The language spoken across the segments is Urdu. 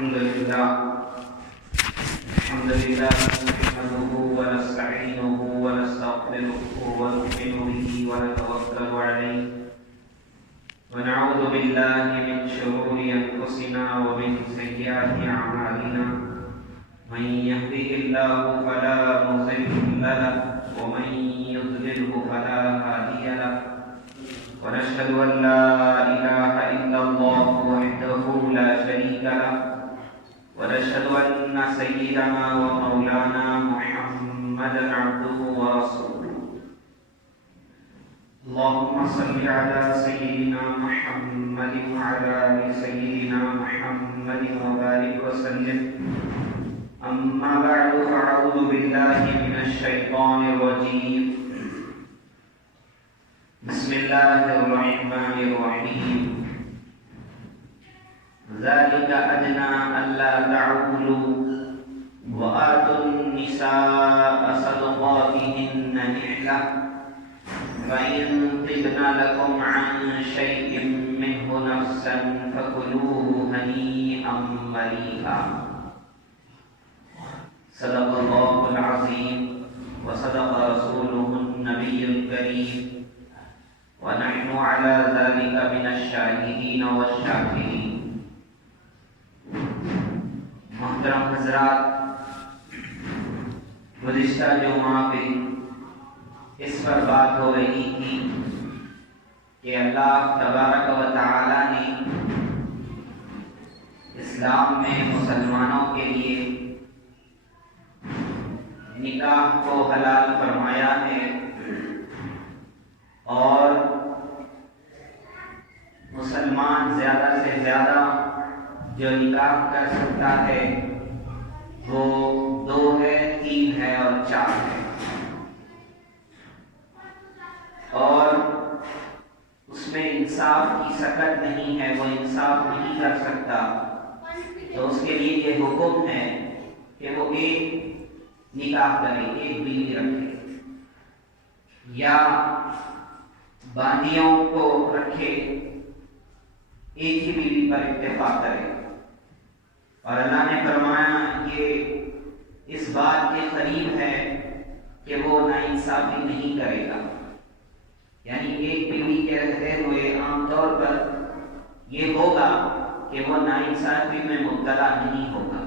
الحمد لله نحمده ونستعينه ونستغفره ونؤمن به ونتوكل عليه ونعوذ بالله من شرور أنفسنا ومن سيئات أعمالنا من يهده الله فلا مضل له ومن يضلله فلا هادي له ونشهد أن لا إله إلا الله وحده لا شريك له ونشهد أن سيدنا ومولانا محمدا عبده ورسوله اللهم صل على سيدنا محمد وعلى آل سيدنا محمد وبارك وسلم أما بعد فأعوذ بالله من الشيطان الرجيم بسم الله الرحمن الرحيم ذلك أدنى ألا تعولوا وآتوا النساء صدقاتهن نحلة فإن طبن لكم عن شيء منه نفسا فكلوه هنيئا مريئا صدق الله العظيم وصدق رسوله النبي الكريم ونحن على ذلك من الشاهدين والشاكرين. محترم حضرات، گزشتہ جمعہ پہ اس پر بات ہو رہی تھی کہ اللہ تبارک و تعالی نے اسلام میں مسلمانوں کے لیے نکاح کو حلال فرمایا ہے اور مسلمان زیادہ سے زیادہ جو نکاح کر سکتا ہے وہ 2 ہے، 3 ہے اور 4 ہے، اور اس میں انصاف کی سکت نہیں ہے، وہ انصاف نہیں کر سکتا، تو اس کے لیے یہ حکم ہے کہ وہ ایک نکاح کرے، ایک بیوی رکھے یا باندیوں کو رکھے، ایک ہی بیوی پر اتفاق کرے. اور اللہ نے فرمایا یہ اس بات کے قریب ہے کہ وہ ناانصافی نہیں کرے گا، یعنی ایک بیوی کے رہتے ہوئے عام طور پر یہ ہوگا کہ وہ ناانصافی میں مبتلا نہیں ہوگا.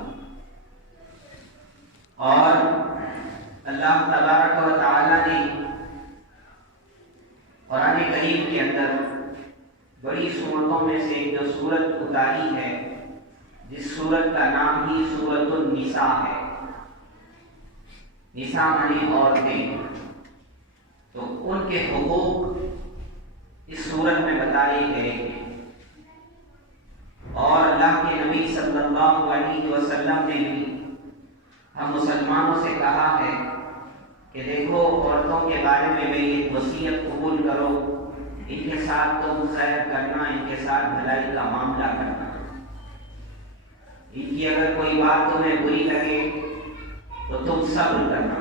اور اللہ تبارک و تعالی نے قرآن کریم کے اندر بڑی صورتوں میں سے جو صورت اتاری ہے، جس صورت کا نام ہی سورۃ النساء ہے. نساء معنی عورتیں، تو ان کے حقوق اس صورت میں بتائے گئے ہیں. اور اللہ کے نبی صلی اللہ علیہ وسلم نے بھی ہم مسلمانوں سے کہا ہے کہ دیکھو عورتوں کے بارے میں میری ایک وصیت قبول کرو، ان کے ساتھ تم خیر کرنا، ان کے ساتھ بھلائی کا معاملہ کرنا، ان کی اگر کوئی بات تمہیں بری لگے تو تم صبر کرنا،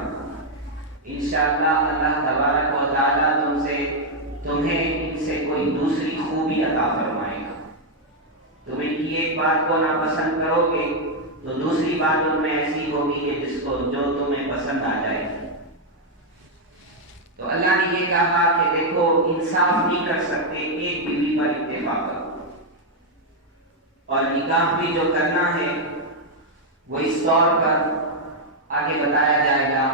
انشاءاللہ اللہ تبارک و تعالیٰ تمہیں ان سے کوئی دوسری خوبی عطا فرمائے گا. تم ان کی ایک بات کو ناپسند کرو گے تو دوسری بات ان میں ایسی ہوگی کہ جو تمہیں پسند آ جائے گی. تو اللہ نے یہ کہا کہ دیکھو انصاف نہیں کر سکتے، ایک بیوی پر اتفاق کرو. اور نکاح بھی جو کرنا ہے وہ اس طور پر آگے بتایا جائے گا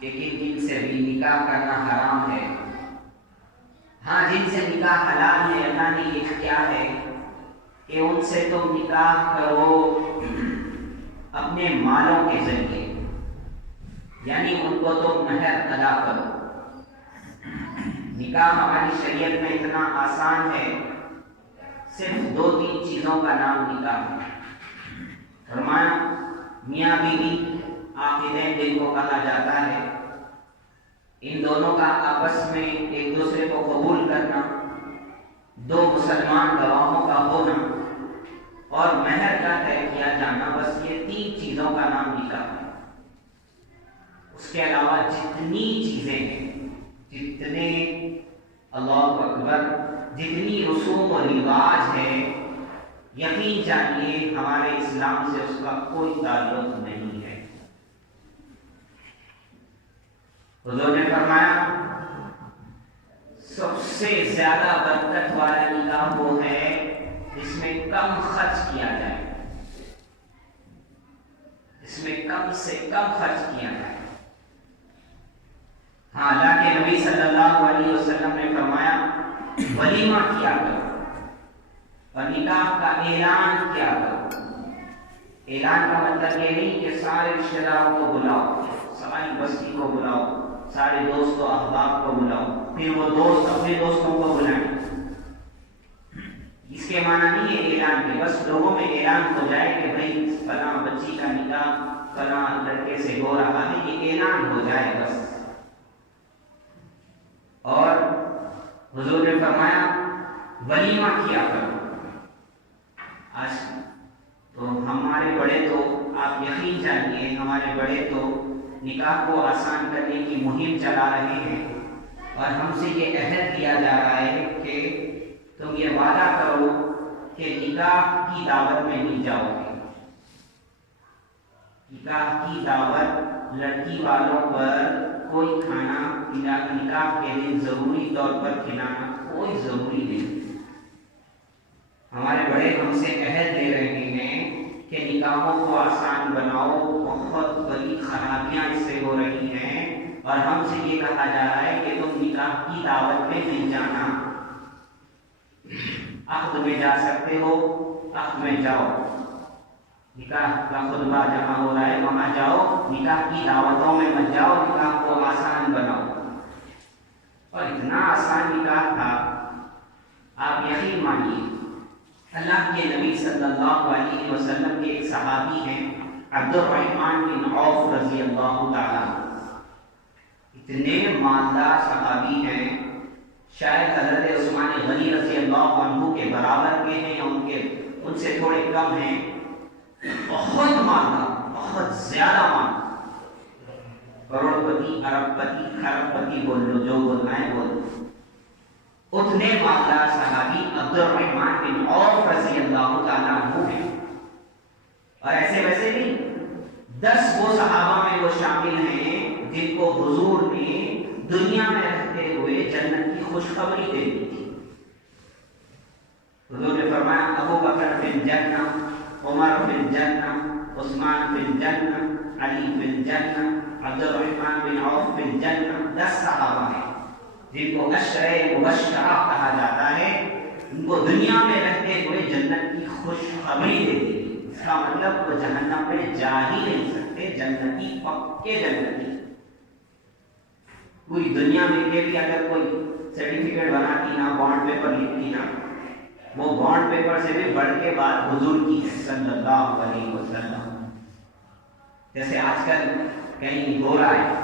کہ کن جن سے بھی نکاح کرنا حرام ہے. ہاں، جن سے نکاح حلال ہے اللہ نے یہ کیا ہے کہ ان سے تم نکاح کرو اپنے مالوں کے ذریعے، یعنی ان کو تم مہر ادا کرو. نکاح ہماری شریعت میں اتنا آسان ہے، صرف 2-3 چیزوں کا نام نکاح ہے. فرمایا میاں بیوی عاقدین جن کو کہا جاتا ہے، ان دونوں کا آپس میں ایک دوسرے کو قبول کرنا، 2 مسلمان گواہوں کا ہونا اور مہر کا طے کیا جانا، بس یہ 3 چیزوں کا نام نکاح ہے. اس کے علاوہ جتنی چیزیں ہیں، جتنے اللہ اکبر جتنی رسوم و رواج ہے یقین جانیے ہمارے اسلام سے اس کا کوئی تعلق نہیں ہے۔ حضور نے فرمایا سب سے زیادہ برکت والا نکاح وہ ہے جس میں کم خرچ کیا جائے، اس میں کم سے کم خرچ کیا جائے۔ ہاں، اللہ کے نبی صلی اللہ علیہ وسلم نے فرمایا ولیمہ کیا کرو اور نکاح کا اعلان کیا کرو۔ اعلان کا مطلب یہ نہیں کہ سارے رشتہ داروں کو بلاؤ، ساری بستی کو بلاؤ، سارے دوست و احباب کو بلاؤ، پھر وہ دوست اپنے دوستوں کو بلائیں۔ اس کے معنی نہیں ہے اعلان کے، بس لوگوں میں اعلان ہو جائے کہ بھائی فلاں بچی کا نکاح فلاں لڑکے سے ہو رہا ہے، یہ اعلان ہو جائے بس۔ اور حضور نے فرمایا ولیمہ کیا کرو۔ آج تو ہمارے بڑے تو آپ یقین جانیے ہمارے بڑے تو نکاح کو آسان کرنے کی مہم چلا رہے ہیں، اور ہم سے یہ عہد کیا جا رہا ہے کہ تم یہ وعدہ کرو کہ نکاح کی دعوت میں نہیں جاؤ گے۔ نکاح کی دعوت لڑکی والوں پر کوئی کھانا نکاح کے دن ضروری طور پر کھلانا کوئی ضروری نہیں۔ ہمارے بڑے ہم سے عہد دے رہے ہیں کہ نکاحوں کو آسان بناؤ، بہت بڑی خرابیاں اس سے ہو رہی ہیں، اور ہم سے یہ کہا جا رہا ہے کہ تم نکاح کی دعوت میں نہیں جانا۔ عقد میں جا سکتے ہو، عقد میں جاؤ، نکاح کا خطبہ جہاں ہو رہا ہے وہاں جاؤ، نکاح کی دعوتوں میں مت جاؤ، نکاح کو آسان بناؤ۔ اور اتنا آسان نکاح تھا، آپ یقین مانیے اللہ کے نبی صلی اللہ علیہ وسلم کے ایک صحابی ہیں عبد الرحمن بن عوف رضی اللہ تعالیٰ، اتنے مالدار صحابی ہیں، شاید حضرت عثمان غنی رضی اللہ عنہ کے برابر کے ہیں یا ان سے تھوڑے کم ہیں، بہت مالدار، بہت زیادہ مالدار، کروڑ پتی، ارب پتی، کھرب پتی، بول لو جو بولنا ہے بول لو۔ اتنے مالدار صحابی عبد الرحمن بن عوف رضی اللہ تعالیٰ عنہ ہیں، اور ایسے ویسے نہیں، 10 وہ صحابہ میں وہ شامل ہیں جن کو حضور نے دنیا میں رہتے ہوئے جنت کی خوشخبری دے دی تھی۔ حضور نے فرمایا ابو بکر فی الجنہ، عمر فی الجنہ، عثمان فی الجنہ، علی فی الجنہ، عبد الرحمن بن عوف فی الجنہ۔ 10 صحابہ ہیں جن کو عشرہ مبشرہ کہا جاتا ہے، ان کو دنیا میں رہتے ہوئے جنت کی خوشخبری دے دی۔ اس کا مطلب وہ جہنم میں جا ہی نہیں سکتے، جنتی پکے جنتی۔ پوری دنیا میں کے بھی اگر کوئی سرٹیفکیٹ بناتی نا، بانڈ پیپر لکھتی نا، وہ بانڈ پیپر سے بھی بڑھ کے بات حضور کی صلی اللہ علیہ وسلم۔ جیسے آج کل کہیں ہو رہا ہے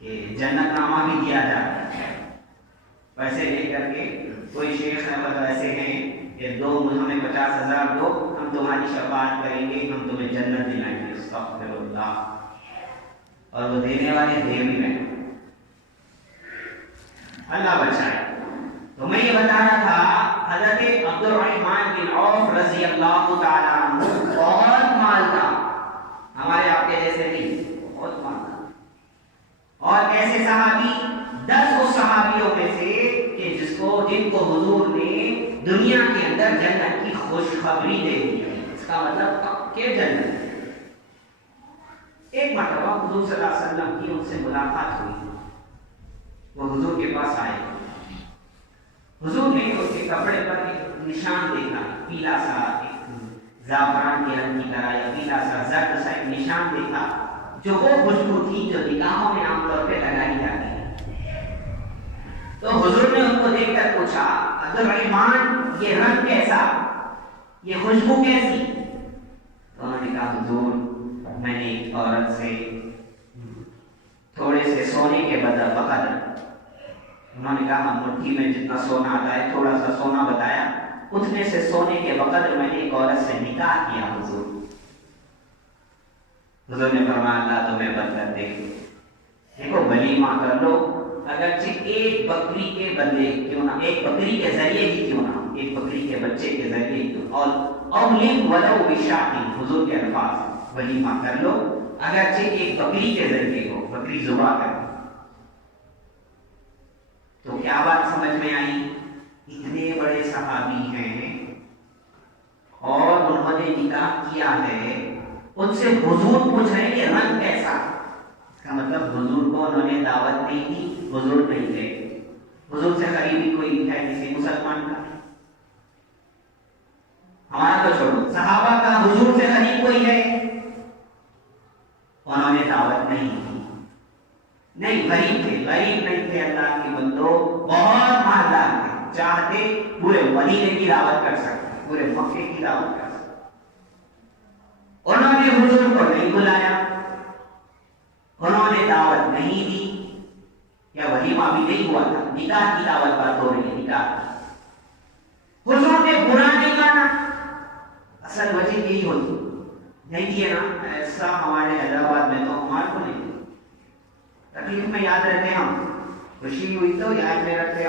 کہ جنت نامہ بھی دیا جاتا ہے، پیسے لے کر کے کوئی شیخ احمد ایسے ہیں کہ دو ہمیں 50,000 دو، ہم تمہاری شفاعت کریں گے، ہم تمہیں جنت دلائیں گے۔ استغفر اللہ۔ اور وہ دینے والے دے بھی رہے، اللہ بچائے۔ تو میں یہ بتانا تھا حضرت عبد الرحمن بن عوف رضی اللہ تعالیٰ عنہ بہت مالدار، ہمارے آپ کے جیسے نہیں، بہت مالدار۔ اور ایسے صحابی 10 وہ صحابیوں میں سے کہ جن کو حضور نے دنیا کے اندر جنت کی خوشخبری دے دی، اس کا مطلب پکے جنت۔ ایک مرتبہ حضور صلی اللہ علیہ وسلم کی ان سے ملاقات ہوئی، وہ حضور کے پاس آئے، حضور نے اس کے کپڑے پر ایک نشان دیکھا، پیلا سا، ایک زعفران کے رنگ کی طرح یا پیلا سا زرد سا ایک نشان دیکھا، جو وہ خوشبو تھی جو نکاحوں میں عام طور پہ لگائی جاتی ہے۔ تو حضور نے ان کو دیکھ کر پوچھا عبد الرحمن یہ رنگ کیسا، یہ خوشبو کیسی؟ تو انہوں نے کہا حضور میں نے ایک عورت سے تھوڑے سے سونے کے بقدر، انہوں نے کہا مٹھی میں جتنا سونا آتا ہے تھوڑا سا سونا بتایا، اتنے سے سونے کے بقدر میں نے ایک عورت سے نکاح کیا حضور۔ حضور نے فرمایا اللہ تمہیں برکت دے، دیکھو ولیمہ کر لو، اگرچہ ایک بکری کے بدلے کیوں نہ، ایک بکری کے ذریعے ہی کیوں نہ، ایک بکری کے بچے کے ذریعے اور اولم ولو بشاۃ، حضور کے الفاظ، ولیمہ کر لو اگرچہ ایک بکری کے ذریعے ہو، بکری ذبح کر۔ تو کیا بات سمجھ میں آئی؟ اتنے بڑے صحابی ہیں اور انہوں نے نکاح کیا ہے، ان سے حضور پوچھ رہے ہیں کہ رنگ کیسا؟ اس کا مطلب حضور کو انہوں نے دعوت نہیں دی، حضور نہیں گئے۔ حضور سے قریبی کوئی ہے کسی مسلمان کا؟ ہمارا تو چھوڑو، صحابہ کا حضور سے قریب کوئی ہے؟ انہوں نے دعوت نہیں دی۔ نہیں، غریب تھے، غریب نہیں تھے اللہ کے بندو، بہت مالدار تھے، چاہتے پورے مدینے کی دعوت کر سکتے، پورے مکے کی دعوت کر سکتے۔ انہوں نے حضور کو نہیں بلایا، انہوں نے دعوت نہیں دی، یا ولیمہ بھی نہیں ہوا تھا، نکاح کی دعوت بات ہو رہی ہے، نکاح۔ حضور نے برا نہیں مانا، اصل وجہ یہی ہوتی نہیں دیے نا، ایسا ہمارے حیدرآباد میں تو ہمارے کو نہیں، تکلیف میں یاد رہتے ہم، خوشی ہوئی تو یاد میں رکھتے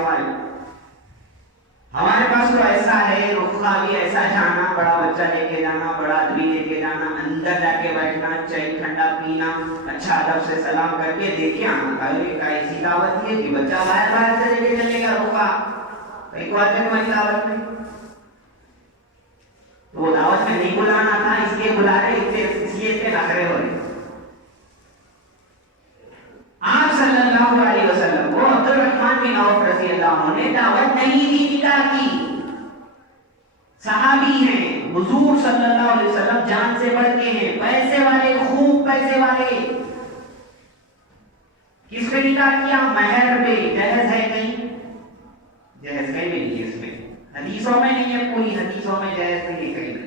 ہمارے پاس تو ایسا ہے، رخا بھی ایسا جانا، بڑا بچہ لے کے جانا، بڑا آدمی لے کے جانا، اندر جا کے بیٹھنا، چائے ٹھنڈا پینا، اچھا ادب سے سلام کر کے دیکھے آنا، ایسی دعوت ہے کہ بچہ باہر باہر سے لے کے چلے گا، رخا ایک بات ہے تمہاری دعوت میں، تو وہ دعوت میں نہیں بلانا تھا، اس لیے بلا رہے، اس لیے اس کے نخرے ہو رہے۔ آپ صلی اللہ علیہ وسلم کو عبد الرحمن بن عوف رضی اللہ عنہ نے دعوت نہیں دی نکاح کی، صحابی ہیں، حضور صلی اللہ علیہ وسلم جان سے بڑھ کے ہیں، پیسے والے، خوب پیسے والے، کس پہ نکاح کیا؟ مہر پہ۔ جہیز ہے کہیں؟ جہیز کہیں نہیں ہے، اس میں حدیثوں میں نہیں ہے، پوری حدیثوں میں جہیز نہیں ہے کہیں نہیں۔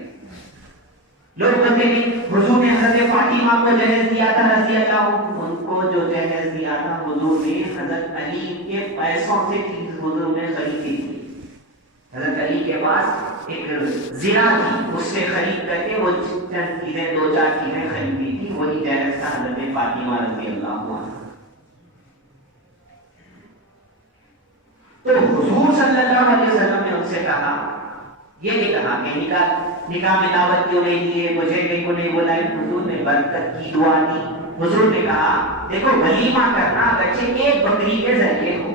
لوگ کہتے ہیں حضور نے حضرت فاطمہ کو جہیز دیا تھا رضی اللہ عنہ، ان کو جو جہیز دیا تھا حضور نے حضرت علی کے پیسوں سے حضور نے خریدی تھی۔ حضرت علی کے پاس ایک زرہ تھی، اس سے خرید کر کے وہ چند چیزیں، دو چار چیزیں خریدی تھی، وہی جہیز تھا حضرت فاطمہ رضی اللہ عنہ۔ تو حضور صلی اللہ علیہ وسلم نے ان سے کہا، یہ نہیں کہا کہ نکاح میں دعوت کیوں نہیں دیے، مجھے کہیں کو نہیں بلائی، حضور نے برکت کی دعا دی۔ حضور نے کہا دیکھو ولیمہ کرنا اگرچہ ایک بکری کے ذریعے ہو،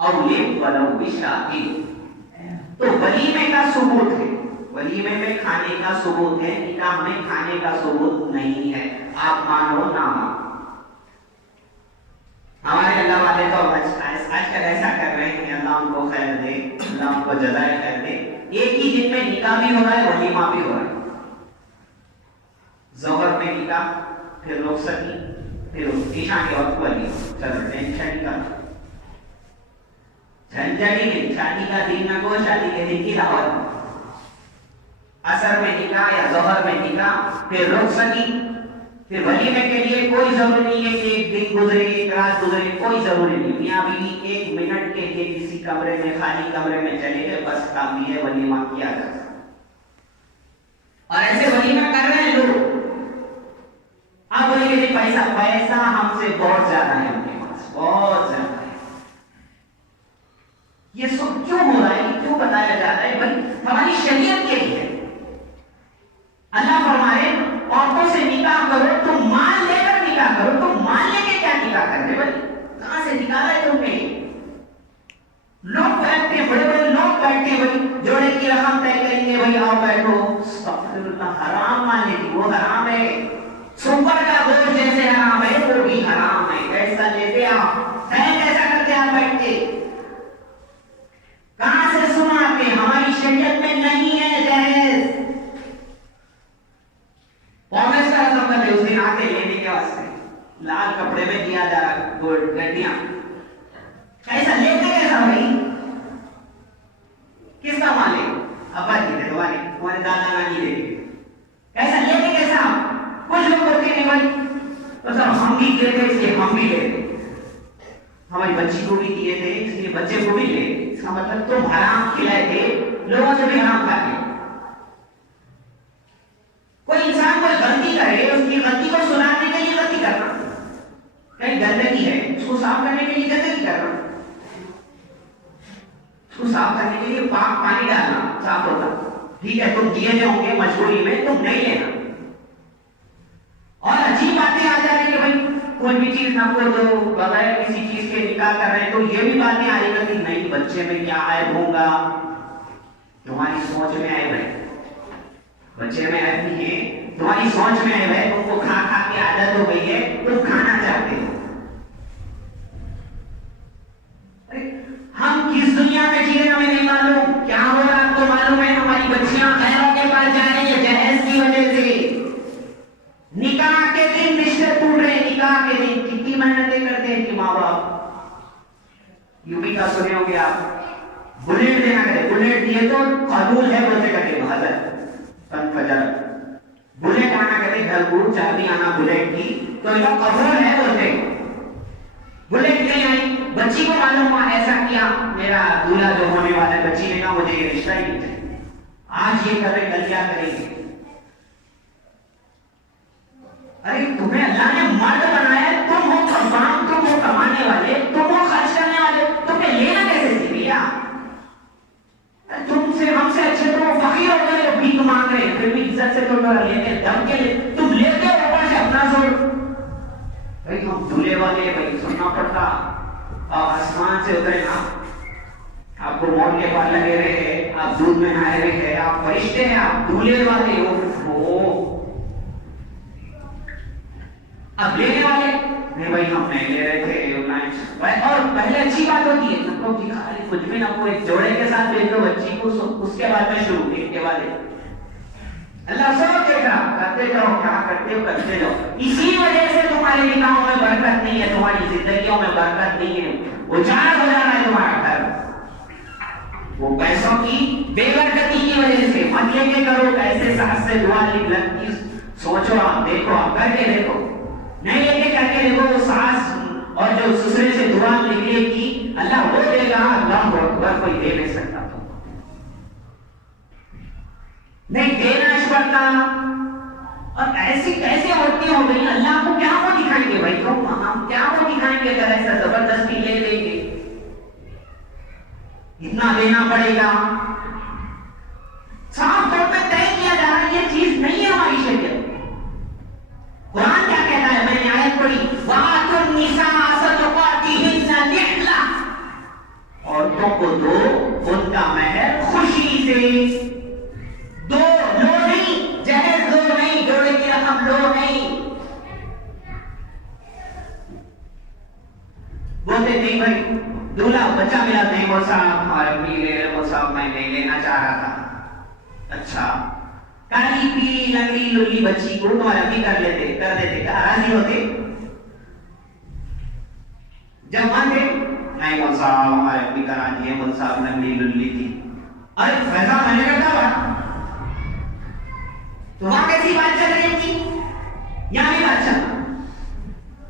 اولم ولو بشاۃ، تو ولیمے کا ثبوت ہے، ولیمے میں کھانے کا ثبوت ہے، نکاح میں کھانے کا ثبوت نہیں ہے، آپ مانو نہ مانو۔ ہمارے اللہ والے تو آج کل ایسا کر رہے ہیں، اللہ ان کو خیر دے، اللہ ان کو جزائے خیر دے، ایک ہی دن میں نکاح بھی ہو رہا ہے، ولیمہ بھی ہو رہا ہے، ظہر میں نکاح، پھر رخصتی، پھر عشاء کے وقت ولیمہ، چلو ٹینشن کا جھنجھٹ ہی نہیں، شادی کا دن نہ کو، شادی کے دن کی دعوت، عصر میں نکاح یا ظہر میں نکاح، پھر رخصتی، پھر ولیمے کے لیے کوئی ضروری نہیں ہے کہ ایک دن گزرے، ایک رات گزرے، کوئی ضروری نہیں، میاں بیوی ایک منٹ کے لیے کسی کمرے میں، خالی کمرے میں چلے گئے، بس کافی ہے، ولیمہ کیا جا سکتا۔ اور ایسے ولیمہ کر رہے ہیں لوگ، آپ بولیں گے پیسہ ہم سے بہت زیادہ ہے، ان کے پاس بہت زیادہ ہے، یہ سب کیوں ہو رہا ہے، کیوں بتایا جا رہا ہے؟ بھائی ہماری شریعت یہی ہے، اللہ فرمائے عورتوں سے نکاح کرو، تم مال لے کر نکاح کرو، تم مال لے کے کیا نکاح کرتے بھائی؟ کہاں سے نکالا ہے تم نے؟ لوگ بیٹھتے ہیں، بڑے بڑے لوگ بیٹھتے ہیں، بھائی جوڑے کی رقم طے کریں گے، بھائی آؤ بیٹھو، استغفر اللہ، حرام مان لیتی، وہ حرام ہے، سور کا گوشت جیسے حرام ہے وہ بھی حرام ہے، کیسا لیتے آپ ہے، کیسا کرتے آپ بیٹھ کے؟ کہاں سے سنا آپ نے؟ ہماری شریعت میں نہیں ہے جائز۔ اس دن آتے لینے کے واسطے لال کپڑے میں دیا جا رہا گڈیاں، کیسا لیتے کیسا بھائی؟ کس کا مالک؟ ابا جی دے، تمہارے دادا نانی دے، کیسا لیتے کیسا؟ کچھ لوگ بولتے ہیں بھائی تو سب ہم بھی کیے تھے اس لیے ہم بھی لے، ہماری بچی کو بھی دیے تھے اس لیے بچے کو بھی لے، اس کا مطلب تم حرام کھلائے تھے، لوگوں سے بھی حرام کھا کے۔ کوئی انسان کوئی غلطی کرے، اس کی غلطی کو سنانے کے لیے غلطی کرنا، کہیں گندگی ہے اس کو صاف کرنے کے لیے گندگی کرنا، اس کو صاف کرنے کے لیے ٹھیک ہے تم دیے جو ہوں گے مجبوری میں تم نہیں لینا. اور عجیب باتیں آ جا رہی کہ بھائی کوئی بھی چیز نہ کو دو بغیر کسی چیز کے نکاح کر رہے ہیں تو یہ بھی باتیں آ رہی ہیں کہ نہیں بچے میں کیا عیب ہوگا. تمہاری سوچ میں عیب ہے, بچے میں عیب نہیں ہے, تمہاری سوچ میں عیب ہے. تم کو کھا کھا کے عادت ہو گئی ہے, تم کھانا چاہتے ہو. ہم کس دنیا میں جی رہے ہمیں نہیں معلوم. کیا ہو رہا آپ کو معلوم ہے؟ ہماری بچیاں غیروں کے پاس جا رہی ہیں جہیز کی وجہ سے. نکاح کے دن رشتے ٹوٹ رہے ہیں. نکاح کے دن کتنی محنتیں کرتے ہیں کہ ماں باپ. یوپی کا سنے ہو گے آپ, بلیٹ دینا کرے, بلیٹ دیے تو قبول ہے بولتے کرے حضرت تن فجر. بلیٹ آنا کرے گھر کو, چابی آنا بلیٹ کی تو یہ قبول ہے بولتے. بلیٹ نہیں آئی, بچی کو معلوم ہوا ایسا کیا میرا دولہا جو ہونے والا ہے, بچی نے کہا مجھے یہ رشتہ ہی نہیں چاہیے. آج یہ کر رہے کل کیا کریں گے. ارے تمہیں اللہ نے مرد بنایا, تم ہو قربان, تم ہو کمانے والے, تم ہو خرچ کرنے والے, تمہیں لینا کیسے سیکھیا. تم سے ہم سے اچھے تو فقیر ہو گئے, بھیک مانگ رہے ہیں, پھر بھی عزت سے تم لیتے دم کے لیے تم لیتے ہو اوپر سے اپنا زور. بھائی ہم دولہے والے بھائی سننا پڑتا. آپ آسمان سے اترے نا, آپ کو موت کے پاس لگے رہے ہیں, آپ دودھ میں نہائے رہے ہیں, آپ فرشتے ہیں, آپ دولہے والے ہو. اب لینے والے نہیں بھائی ہم نہیں لے رہے تھے. اور پہلے اچھی بات ہوتی ہے کچھ بھی نہ کو ایک جوڑے کے ساتھ بھیج دو بچی کو, اس کے بعد میں شروع ایک کے بعد اللہ سب دیکھ رہا, کرتے جاؤ کیا کرتے ہو کرتے جاؤ. اسی وجہ سے تمہارے نکاحوں میں برکت نہیں ہے, تمہاری زندگیوں میں برکت نہیں ہے, اجاڑ ہو جا رہا ہے تمہارا گھر. وہ پیسوں کی بے برکتی کی وجہ سے. مت لے کے کرو ایسے ساتھ سے دعا لگتی, سوچو آپ, دیکھو آپ کر کے دیکھو. نہیں لے کے کر کے دیکھو, وہ ساس اور جو سسرے سے دعا نکلے گی اللہ وہ دے گا. اللہ اکبر, کوئی دے نہیں سکتا تو نہیں دینا پڑتا. اور ایسی کیسے عورتیں ہو گئی, اللہ کو کیا وہ دکھائیں گے بھائی, ہم کیا وہ دکھائیں گے اگر ایسا زبردستی لے لیں گے. اتنا دینا پڑے گا. صاف طور پہ طے کیا جا رہا ہے یہ چیز نہیں ہے ہماری شریعت. قرآن کیا کہتا ہے, میں نے آیت پڑھی, وَآتُوا النِّسَاءَ صَدُقَاتِهِنَّ نِحْلَةً, عورتوں کو دو ان کا مہر خوشی سے دو. لو نہیں, جہیز دو نہیں, جوڑے کی رقم لو نہیں. بولتے نہیں بھائی دولہا بچہ ملا نہیں, وہ صاحب ہمارے بھی لے رہے, وہ صاحب میں نہیں لینا چاہ رہا تھا. اچھا کالی پیلی لنگڑی لولی بچی کو تمہارا بھی کر دیتے راضی ہوتے. جب مانتے نہیں وہ صاحب ہمارے بھی کرا دیے, وہ صاحب لنگڑی لولی تھی. ارے فیضا میں نے کرتا ہوا تو وہاں کیسی بات چل رہی تھی, یہاں بھی بات چل رہا.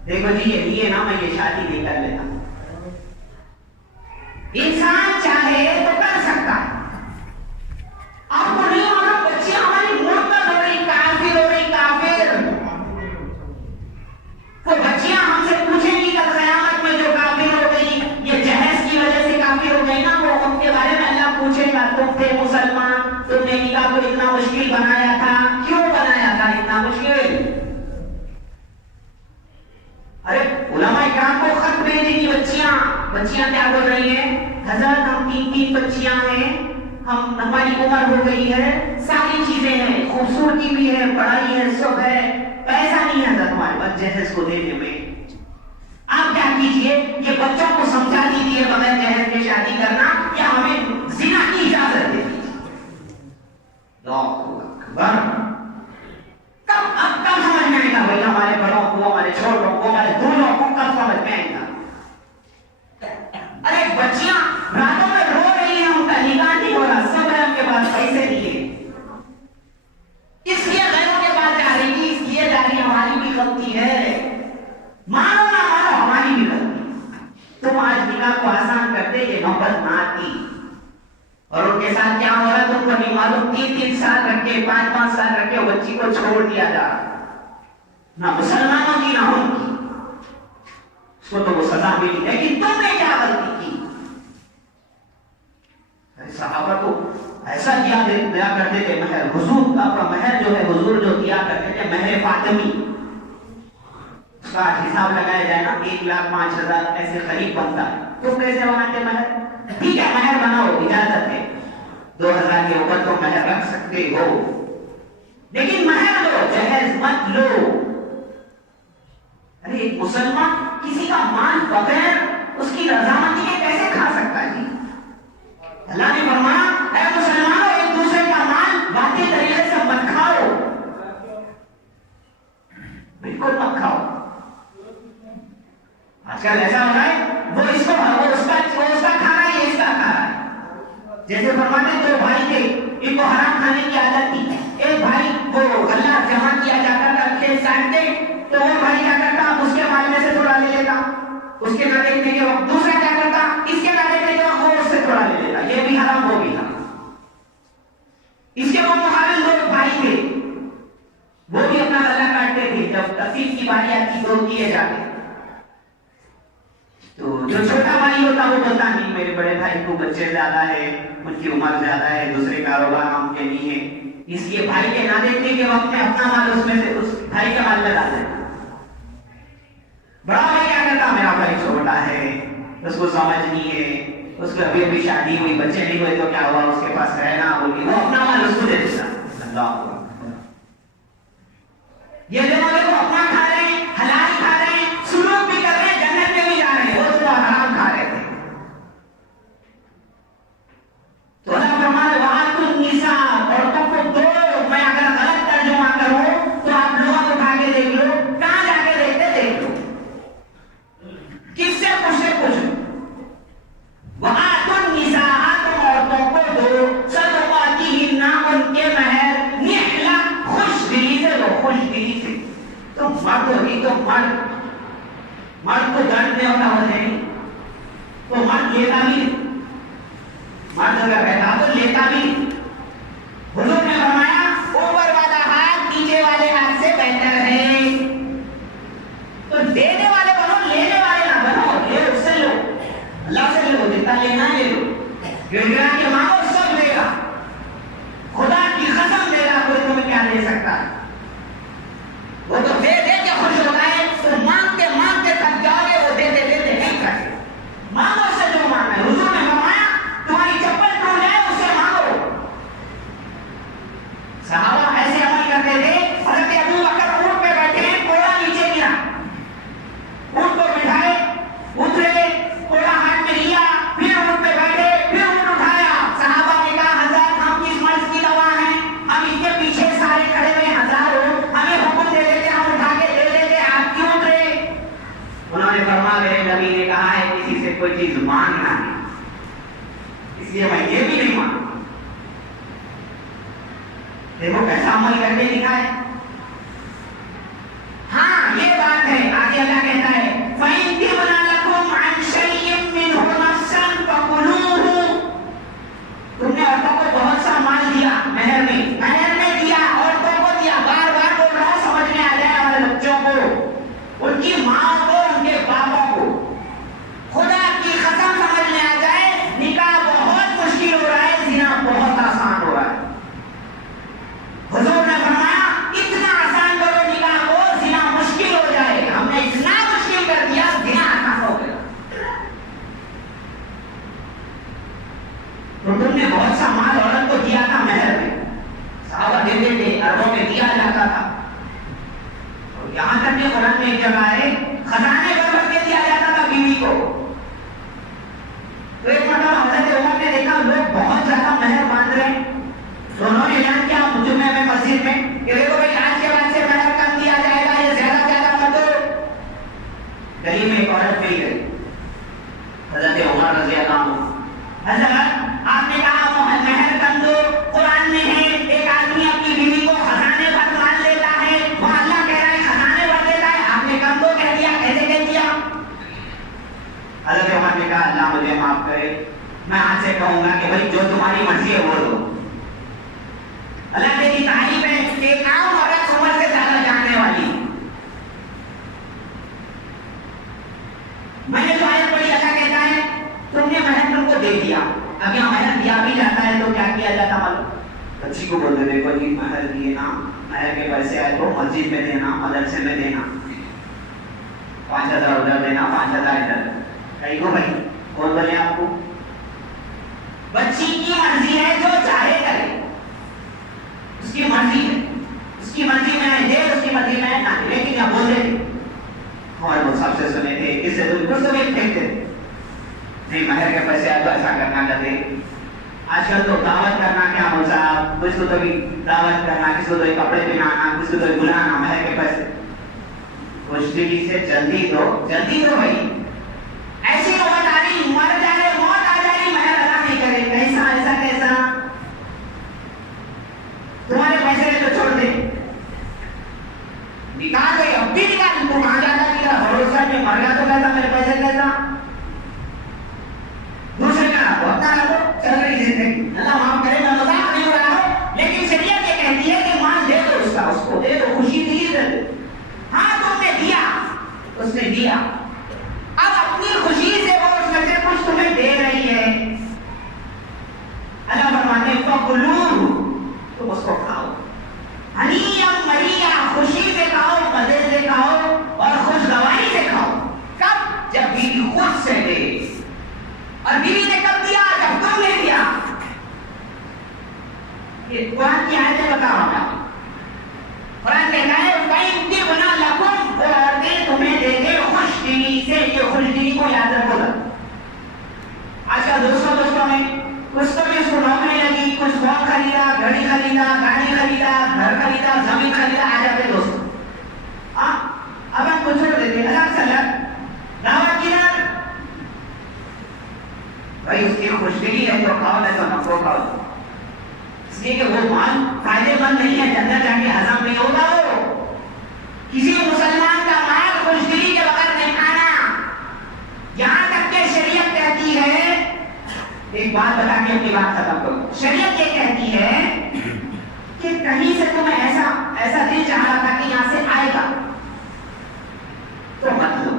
دیکھو جی یہ لیے نا میں یہ شادی نہیں کر لیتا. انسان چاہے تو کر سکتا ہے. آپ کو نہیں معلوم بچیاں ہماری مرتد ہو رہی, کافر ہو رہی, کافر. وہ بچیاں ہم سے پوچھیں گی کل قیامت میں جو کافر ہو گئی, یہ جہیز کی وجہ سے کافر ہو گئی نا, وہ ان کے بارے میں اللہ پوچھے گا تم تھے مسلمان, تم نے نکاح کو اتنا مشکل بنایا تھا, کیوں بنایا تھا اتنا مشکل. ارے علماء کرام کو خط بھیجے گی بچیاں کیا بول رہی ہیں, حضرت ہم 3 بچیاں ہیں, ہماری عمر ہو گئی ہے, ساری چیزیں ہیں, خوبصورتی بھی ہے, پڑھائی ہے, سب ہے, پیسہ نہیں ہے حضرت ہمارے پاس جہیز کو دینے میں. آپ کیا کیجئے, یہ بچوں کو سمجھا دیجئے بغیر جہیز کے شادی کرنا, یا ہمیں زنا کی اجازت دے دیجئے. کب سمجھ میں آئے گا بھائی, ہمارے بڑوں کو, ہمارے چھوٹوں کو, ہمارے دونوں کو کب سمجھ میں آئے گا. ارے بچیاں راتوں میں رو رہی ہیں, ان کا نکاح نہیں ہو رہا, سب ہے ان کے پاس پیسے نہیں ہے, اس لیے غیروں کے پاس جا رہی ہے. اس لیے جا رہی, ہماری بھی غلطی ہے, مانو نہ مانو ہماری بھی غلطی. تم آج نکاح کو آسان کرتے, یہ محبت نہ آتی. اور ان کے ساتھ کیا ہو رہا ہے تم کو نہیں معلوم. 3 سال رکھ کے, 5 سال رکھ کے بچی کو چھوڑ دیا جا رہا, نہ مسلمانوں کی نہ ان کی. اس کو تو وہ سزا ملی, لیکن تم نے کیا غلطی کی. صحابہ کو ایسا دیا کرتے تھے مہر. حضور کا مہر جو ہے حضور جو دیا کرتے تھے مہر فاطمی، اس کا حساب لگایا جائے نا 1,05,000 ایسے قریب بنتا ہے. تو کیسے بناتے مہر؟ ٹھیک ہے مہر بناؤ، اجازت ہے، 2,000 کے اوپر تو مہر رکھ سکتے ہو، لیکن مہر لو، جہیز مت لو. ارے ایک مسلمان کسی کا مال بغیر اس کی رضامندی کے کیسے کھا سکتا ہے جی؟ اللہ نے فرمایا اے مسلمانوں ایک دوسرے کا مال باطل طریقے سے مت کھاؤ، بالکل مت کھاؤ. آج کل ایسا ہو رہا ہے وہ اس کا کھا رہا ہے، یہ اس کا کھا رہا ہے. جیسے فرماتے دو بھائی تھے، ان کو حرام کھانے کی عادت تھی. ایک بھائی کو غلہ جمع کیا جاتا تھا، کھیت کاٹتے تو وہ بھائی کیا کرتا اس کے مال میں سے تھوڑا لے لیتا، اس کے نہ دیکھنے کے وقت. دوسرا کیا کرتا اس کے نہ دیکھنے کے وقت وہ اس سے تھوڑا لے لیتا. یہ بھی حرام، وہ بھی حرام. اس کے وہ مقابل دو بھائی تھے، وہ بھی اپنا غلہ کاٹتے تھے. جب تقسیم کی باری آتی دو کیے جاتے تو جو چھوٹا بھائی ہوتا وہ بولتا نہیں میرے بڑے بھائی کو بچے زیادہ ہے، ان کی عمر زیادہ ہے، دوسرے کاروبار ہم کے نہیں ہے، اس لیے بھائی کے نہ دیکھنے کے وقت میں اپنا مال اس میں سے اس بھائی کے مال میں ڈال دیتا. بڑا بھائی کیا کرتا میرا بھائی چھوٹا ہے، اس کو سمجھ نہیں ہے، اس کو ابھی شادی ہوئی، بچے نہیں ہوئے تو کیا ہوا، اس کے پاس رہنا بول کے وہ اپنا مال اس کو دے دیتا. اللہ یہ دیکھو اپنا کھا رہے ہیں، حلال کھا رہے ہیں، سلوک بھی کر رہے ہیں، جنت میں بھی جا رہے ہیں، وہ تو حرام کھا رہے تھے. تو اللہ فرمایا وَآتُوا النِّسَاءَ، عورتوں کو دو. میں اگر غلط ترجمہ کروں تو آپ لوگ اٹھا کے دیکھ لو، کہاں جا کے دیکھتے دیکھ لو، کس سے پوچھو. وَآتُوا النِّسَاءَ، تم عورتوں کو دو، صدقاتِهِنَّ، ان کے مہر، نحلہ، خوش دلی سے دو، خوش دلی سے. تو مرد ہوگی تو مرد کو درد میں ہوتا ہو نہیں تو مرد لیتا بھی نہیں. مرد اگر رہتا تو لیتا بھی نہیں. حضور نے فرمایا اوپر والا ہاتھ نیچے والے ہاتھ سے بہتر ہے. تو دینے والے بنو، لینے والے نہ بنو. لے اس سے لو، اللہ سے لو، جتنا لینا لے لو. گرگرا کے مانگو سب دے گا. خدا کی قسم دے گا کوئی تمہیں کیا دے سکتا ہے. وہ تو دے دے کے خوش ہوتا ہے، تو مانگتے مانگتے تھک جاؤ گے، وہ دیتے دیتے نہیں کرے. مانگو سے جو مانگنا ہے. حضور نے فرمایا تمہاری چپل ٹوٹ جائے اس سے مانگو. صحابہ ایسے عمل کرتے تھے. حضرت ابو بکر اونٹ پہ بیٹھے ہیں، کوڑا نیچے گرا، اونٹ کو بٹھائے، اترے، کوڑا ہاتھ میں لیا، پھر اونٹ پہ بیٹھے، پھر اونٹ اٹھایا. صحابہ نے کہا حضرت ہم کس مرض کی دوا ہیں، ہم اس کے پیچھے سارے کھڑے ہوئے ہزار ہو، ہمیں حکم دے دیتے، ہم اٹھا کے دے دیتے، آپ کیوں اترے؟ انہوں نے فرمایا میرے نبی نے کہا ہے کسی سے کوئی چیز مانگنا ہے، اس لیے میں یہ بھی نہیں مانگتا. دیکھو کیسا عمل کر کے دکھا ہے. ہاں یہ بات ہے. آگے اللہ کہتا ہے فَإِن تِبْنَ لَكُمْ عَنْ شَيْءٍ مِّنْهُ نَفْسًا فَكُلُوهُ. تم نے عورتوں کو بہت سا مال دیا، مہر میں دیا، عورتوں کو دیا. بار بار بول رہا ہوں سمجھ میں آ جائے ہمارے بچوں کو، ان کی ماں کو، ان کے باپوں کو. خدا کی قسم سمجھ میں آ جائے نکاح بہت مشکل ہو رہا ہے، زنا بہت آسان ہو رہا ہے. حضور نے فرمایا اتنا آسان کرو نکاح کو، زنا مشکل ہو جائے. ہم نے اتنا مشکل کر دیا، زنا آسان ہو گیا. تو تم نے بہت سا مال عورت کو دیا تھا مہر میں، صحابہ دیتے تھے، اربوں میں دیا جاتا تھا. اور یہاں تک کہ قرآن میں ایک جگہ ہے خزانے بھر بھر کے دیا جاتا تھا بیوی کو. تو ایک مرتبہ حضرت عمر نے دیکھا لوگ بہت زیادہ مہر باندھ رہے ہیں، تو انہوں نے اعلان کیا جمعے میں مسجد میں کہ دیکھو بھائی آج کے بعد سے مہر کم دیا جائے گا، یہ زیادہ زیادہ مت دو. گلی میں ایک عورت مل گئی حضرت عمر رضی اللہ عنہ. حضرت آپ نے کہا مہر کم دو، قرآن میں ہے ایک آدمی اپنی بیوی کو خزانے بھر مال دیتا ہے، وہاں اللہ کہہ رہا ہے خزانے بھر دیتا ہے، آپ نے کم دو کہہ دیا، کیسے کہہ دیا؟ حضرت عمر نے کہا اللہ مجھے معاف کرے، میں آج سے کہوں گا کہ بھائی جو تمہاری مرضی ہے وہ دو. اللہ کی تعریف ہے کہ ایک عام عورت عمر سے زیادہ جاننے والی. میں نے تو آیت پڑھی، اللہ کہتا ہے تم نے مہر تم کو دے دیا. اب یہاں مہر دیا بھی جاتا دیکھو جی مہر دیے نا، مہر کے پیسے آئے تو مسجد میں دینا، مدرسے میں دینا، 5,000 ادھر دینا، 5,000 ادھر. کہیں کو بھائی کون بولے آپ کو؟ بچی کی مرضی ہے، جو چاہے کرے، اس کی مرضی ہے، اس کی مرضی میں آئے دے، اس کی مرضی میں نہ دے. لیکن یہ بول دے اور وہ سب سے سنے تھے کس سے کچھ تو بھی پھینکتے نہیں، مہر کے پیسے آئے تو ایسا کرنا چاہتے. آج کل تو دعوت کرنا کیا ہو صاحب، کچھ کو تو بھی دعوت کرنا، کس کو تو کپڑے پہنانا، کس کو تو بلانا، مہر کے پیسے. خوشدلی سے جلدی دو، جلدی دو بھائی. ایسی موت آ رہی، مر جا رہے، موت آ جا رہی، مہر ادا نہیں کرے. کیسا ایسا کیسا؟ تمہارے پیسے رہے تو چھوڑ دے، نکال دے، اب بھی نکال. تم آ جاتا کہ بھروسہ میں مر گیا تو کہتا میرے پیسے کہتا. دوسرے کا اپنا رکھو، چل رہی زندگی. اللہ معاف کرے، میں مذاق نہیں ہو رہا ہوں، لیکن شریعت یہ کہتی ہے کہ مال دے دو، اس کا اس کو دے دو، خوشی دی دے دو. ہاں تم نے دیا، اس نے دیا، اب اپنی خوشی سے وہ اس میں سے کچھ تمہیں دے رہی ہے. اللہ فرماتے ہیں فَكُلُوهُ، تم اس کو کھاؤ، ہنیئا مریئا، خوشی سے کھاؤ، مزے سے کھاؤ اور خوشگواری سے کھاؤ. کب؟ جب بیوی خود سے دے. اور بیوی نے کب دیا؟ جب تم نے دیا. یہ قرآن کی آیتیں بتا رہا ہوں. قرآن کہتا ہے فَإِنْ لَكُمْ، وہ عورتیں تمہیں دے دے خوش دلی سے. یہ خوش دلی کو یاد رکھو گا. آج کل دوستوں میں کچھ تو بھی اس کو نوکری لگی، کچھ فون خریدا، گھڑی خریدا، گاڑی خریدا، گھر خریدا، زمین خریدا، آ جاتے دوست. اب ہم کچھ چھوڑ دیتے الگ سے الگ دعوت کی نہ بھائی، اس کی خوش دلی ہے تو کھاؤ، نہیں تو نہ کھاؤ. اس لیے کہ وہ مال فائدے مند نہیں ہے، جنت جا کے ہضم نہیں ہوگا. وہ کسی مسلمان کا مال خوش دلی کے بغیر نہیں کھانا. یہاں تک کہ شریعت کہتی ہے، ایک بات بتا کے اپنی بات ختم کرو. شریعت یہ کہتی ہے کہ کہیں سے تمہیں ایسا دل چاہ رہا تھا کہ یہاں سے آئے گا تو مت لو.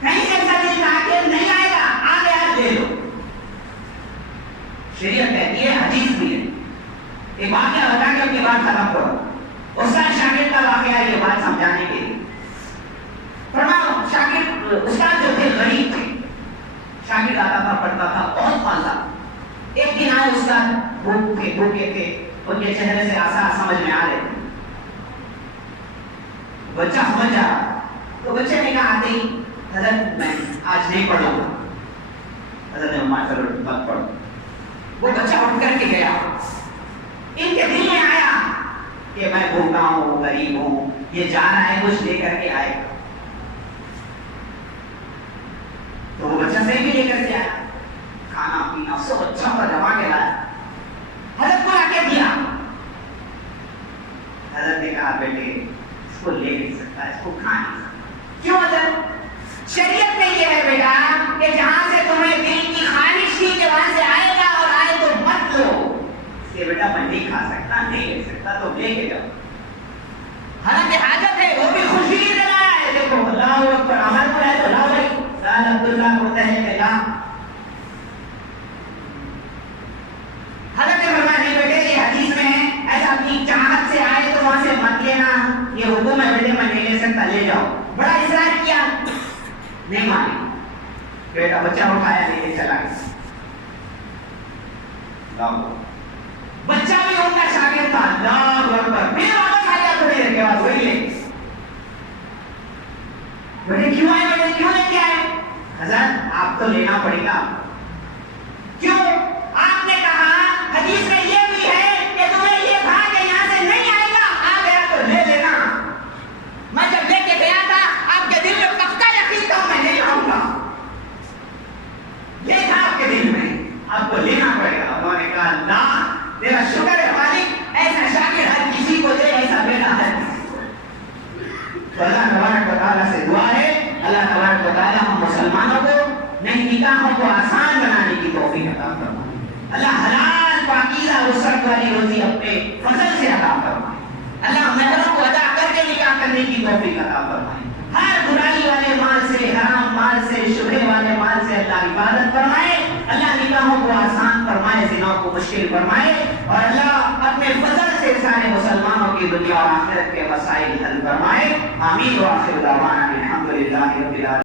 کہیں سے ایسا دل چاہ کے نہیں آئے گا، آ گیا لے لو. شریعت کہتی ہے، حدیث بھی ہے. ایک واقعہ بتا کے اپنی بات ختم کرو. استاد شاگرد کا واقعہ یہ بات سمجھانے کے لیے. فرماؤ شاگرد، استاد جو تھے غریب تھے، شاگرد آتا تھا، پڑھتا تھا، بہت مالدار. ایک دن آئے استاد، بھوکے تھے، ان کے چہرے سے آثار سمجھ میں آ رہے تھے. بچہ سمجھ جا تو بچے نے کہا آتے ہی حضرت میں آج نہیں پڑھوں گا. حضرت نے ماں چلو مت پڑھو. وہ بچہ اٹھ کر کے گیا. ان کے دل میں آیا کہ میں بھوکا ہوں، غریب ہوں، یہ جا رہا ہے کچھ لے کر کے آئے گا. تو وہ بچہ سے بھی لے کر کے آیا، کھانا پینا سب اچھا سا جما کے لایا. حضرت کو لا کے دیا. حضرت نے کہا بیٹے اس کو لے نہیں سکتا، اس کو کھا نہیں سکتا. کیوں حضرت؟ شریعت میں یہ ہے بیٹا کہ جہاں سے تمہیں دل کی خواہش تھی کہ وہاں سے آئے گا اور آئے تو مت لو. اس لیے بیٹا میں نہیں کھا سکتا، نہیں لے سکتا تو لے کے جاؤ. حالانکہ حاجت ہے، وہ بھی خوشی سے لایا ہے. دیکھو اللہ اکبر، عمل پر ہے تو لاؤ بھائی. عبداللہ ہوتا ہے بیٹا. حضرت نے فرمایا نہیں بیٹے، یہ حدیث میں ہے، ایسا اپنی چاہت سے آئے تو وہاں سے مت لینا. یہ حکم ہے بیٹے، میں نہیں لے سکتا، لے جاؤ. بڑا اصرار کیا، نہیں مانی. بیٹا بچہ اٹھایا، نہیں لے چلا گیا. بچہ بھی ان کا شاگرد تھا. اللہ اکبر، پھر واپس آ گیا تھوڑی دیر کے بعد وہی لے. بیٹے کیوں آئے، بیٹے کیوں لے کے آئے؟ حضرت آپ تو لینا پڑے گا. کیوں؟ آپ نے کہا حدیث میں یہ بھی ہے کہ تمہیں یہ تھا کہ یہاں سے نہیں آئے گا، آ گیا تو لے لینا. میں جب لے کے گیا تھا آپ کے دل میں پکا یقین تھا میں نہیں آؤں گا. یہ تھا آپ کے دل میں، آپ کو لینا پڑے گا. انہوں نے کہا اللہ تیرا شکر ہے مالک، ایسا شاگرد ہر کسی کو دے، ایسا بیٹا ہر کسی کو. تو اللہ تبارک و تعالیٰ سے دعا ہے، اللہ تبارک و تعالیٰ ہم مسلمانوں کو نئی نکاحوں کو آسان بنانے کی توفیق عطا فرمائے. اللہ حلال پاکیزہ وسعت والی روزی اپنے فضل سے عطا فرمائے. اللہ مہروں کو ادا کر کے نکاح کرنے کی توفیق عطا فرمائے. ہر برائی والے مال سے، حرام مال سے، شبہ والے مال سے اللہ حفاظت فرمائے. اللہ نکاحوں کو آسان فرمائے. دنوں کو مشکل فرمائے اور اللہ اپنے فضل سے سارے مسلمانوں کی دنیا اور آخرت کے مسائل حل فرمائے. آمین. وآخر دعوانا الحمدللہ رب العالمین.